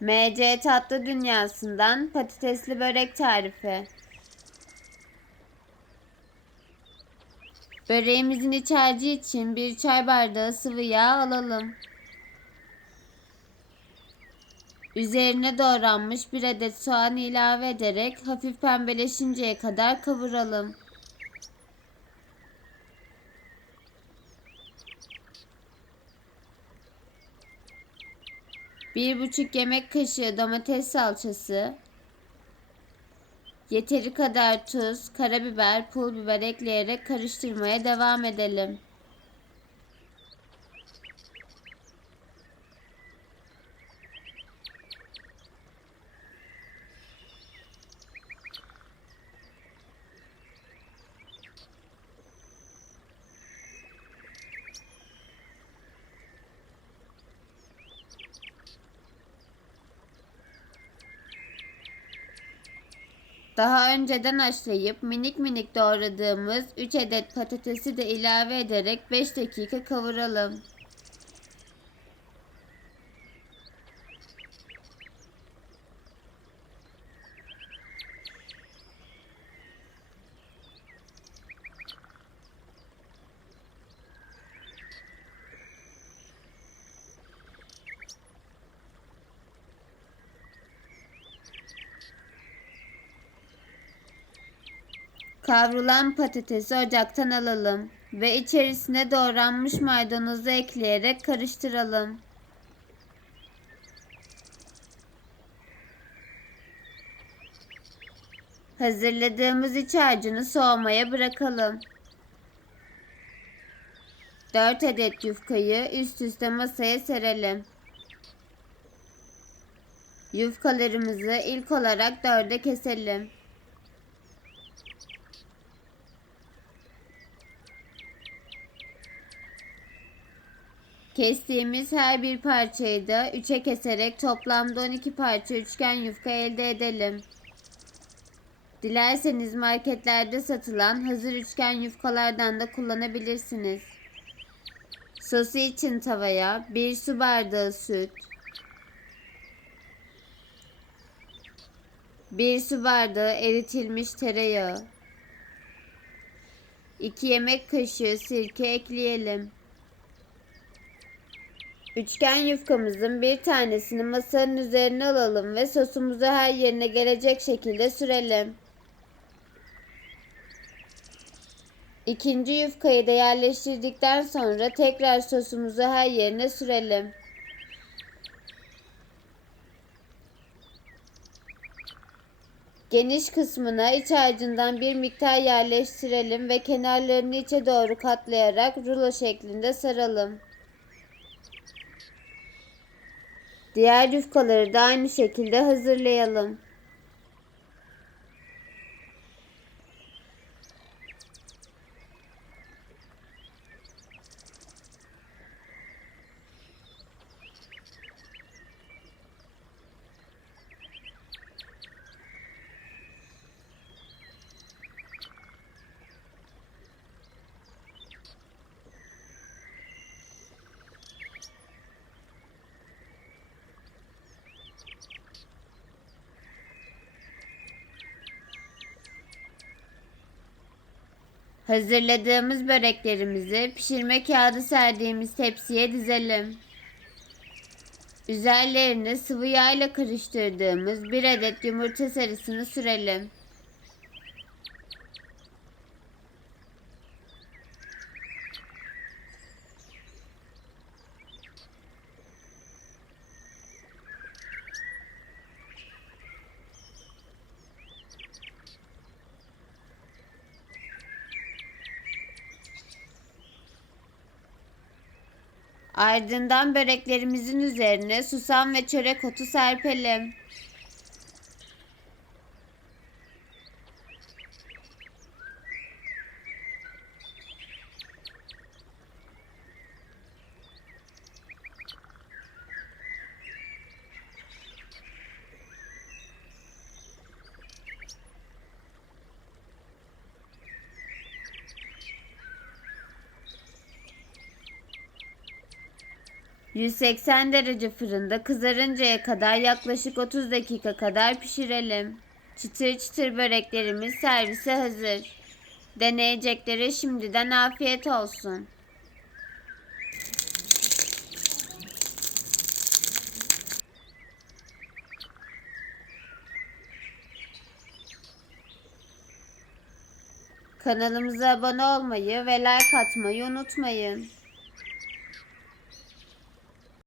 MC Tatlı Dünyası'ndan patatesli börek tarifi. Böreğimizin iç harcı için bir çay bardağı sıvı yağ alalım. Üzerine doğranmış bir adet soğan ilave ederek hafif pembeleşinceye kadar kavuralım. Bir buçuk yemek kaşığı domates salçası, yeteri kadar tuz, karabiber, pul biber ekleyerek karıştırmaya devam edelim. Daha önceden haşlayıp minik minik doğradığımız 3 adet patatesi de ilave ederek 5 dakika kavuralım. Kavrulan patatesi ocaktan alalım ve içerisine doğranmış maydanozu ekleyerek karıştıralım. Hazırladığımız iç harcını soğumaya bırakalım. 4 adet yufkayı üst üste masaya serelim. Yufkalarımızı ilk olarak dörde keselim. Kestiğimiz her bir parçayı da 3'e keserek toplamda 12 parça üçgen yufka elde edelim. Dilerseniz marketlerde satılan hazır üçgen yufkalardan da kullanabilirsiniz. Sosu için tavaya 1 su bardağı süt, 1 su bardağı eritilmiş tereyağı, 2 yemek kaşığı sirke ekleyelim. Üçgen yufkamızın bir tanesini masanın üzerine alalım ve sosumuzu her yerine gelecek şekilde sürelim. İkinci yufkayı da yerleştirdikten sonra tekrar sosumuzu her yerine sürelim. Geniş kısmına iç harcından bir miktar yerleştirelim ve kenarlarını içe doğru katlayarak rulo şeklinde saralım. Diğer yufkaları da aynı şekilde hazırlayalım. Hazırladığımız böreklerimizi pişirme kağıdı serdiğimiz tepsiye dizelim. Üzerlerine sıvı yağ ile karıştırdığımız bir adet yumurta sarısını sürelim. Ardından böreklerimizin üzerine susam ve çörek otu serpelim. 180 derece fırında kızarıncaya kadar yaklaşık 30 dakika kadar pişirelim. Çıtır çıtır böreklerimiz servise hazır. Deneyeceklere şimdiden afiyet olsun. Kanalımıza abone olmayı ve like atmayı unutmayın.